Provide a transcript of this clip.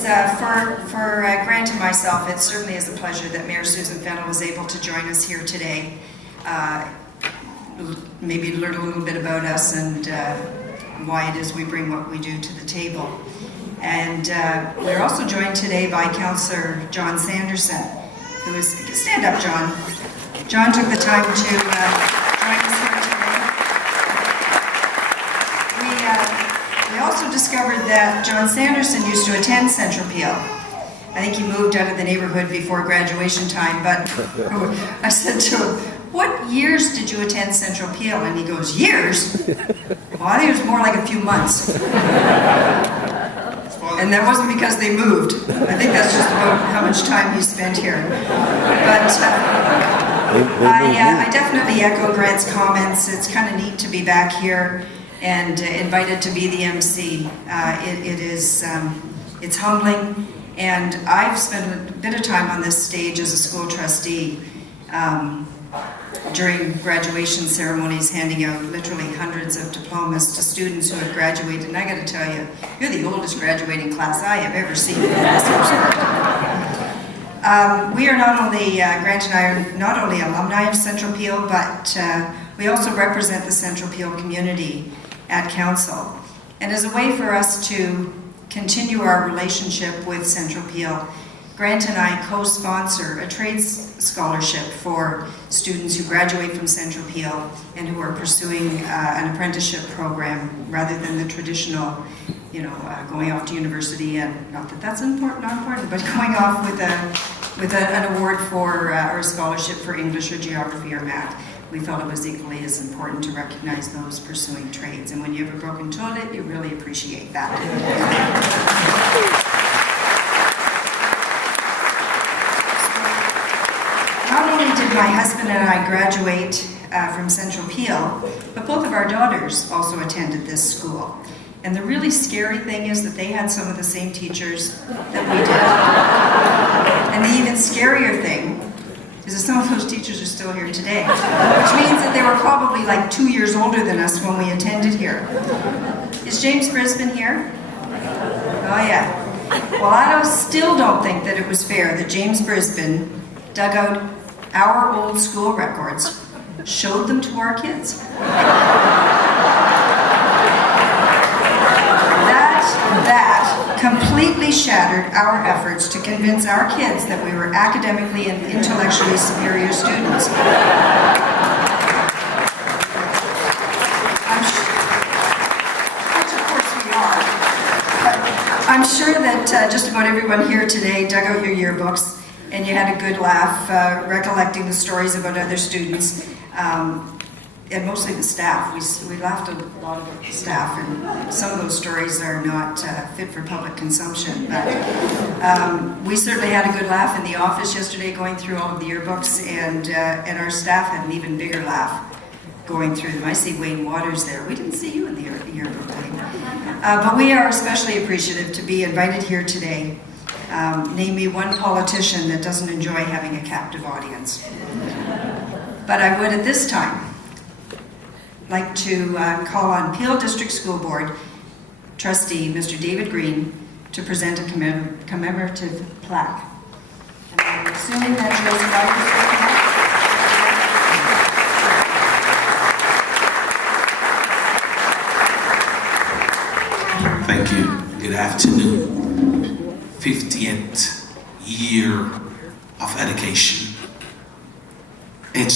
For Grant and myself, it certainly is a pleasure that Mayor Susan Fennell was able to join us here today. Maybe learn a little bit about us and why it is we bring what we do to the table. And we're also joined today by Councillor John Sanderson, who is, stand up John. John took the time to join us here today. We also discovered that John Sanderson used to attend Central Peel. I think he moved out of the neighborhood before graduation time, but I said to him, "What years did you attend Central Peel?" And he goes, "Years?" Well, I think it was more like a few months. And that wasn't because they moved. I think that's just about how much time he spent here. But I definitely echo Grant's comments. It's kind of neat to be back here and invited to be the MC. It's humbling, and I've spent a bit of time on this stage as a school trustee during graduation ceremonies, handing out literally hundreds of diplomas to students who have graduated. And I got to tell you, you're the oldest graduating class I have ever seen in this respect. We are not only, Grant and I are not only alumni of Central Peel, but we also represent the Central Peel community at Council. And as a way for us to continue our relationship with Central Peel, Grant and I co-sponsor a trades scholarship for students who graduate from Central Peel and who are pursuing an apprenticeship program rather than the traditional, going off to university, and not that that's not important, but going off with an award for or a scholarship for English or geography or math. We felt it was equally as important to recognize those pursuing trades. And when you have a broken toilet, you really appreciate that. Not only did my husband and I graduate from Central Peel, but both of our daughters also attended this school. And the really scary thing is that they had some of the same teachers that we did. And the even scarier thing is that some of those teachers are still here today, which means that they were probably like 2 years older than us when we attended here. Is James Brisbane here? Oh yeah. Well, I still don't think that it was fair that James Brisbane dug out our old school records, showed them to our kids. That completely shattered our efforts to convince our kids that we were academically and intellectually superior students. Which of course we are. But I'm sure that just about everyone here today dug out your yearbooks and you had a good laugh recollecting the stories about other students. And mostly the staff. We laughed a lot about the staff, and some of those stories are not fit for public consumption. But we certainly had a good laugh in the office yesterday going through all of the yearbooks, and our staff had an even bigger laugh going through them. I see Wayne Waters there. We didn't see you in the yearbook, Wayne. But we are especially appreciative to be invited here today. Name me one politician that doesn't enjoy having a captive audience. But I would at this time like to call on Peel District School Board trustee, Mr. David Green, to present a commemorative plaque. And I'm assuming that Joe's Thank you. Good afternoon. 50th year of education. It's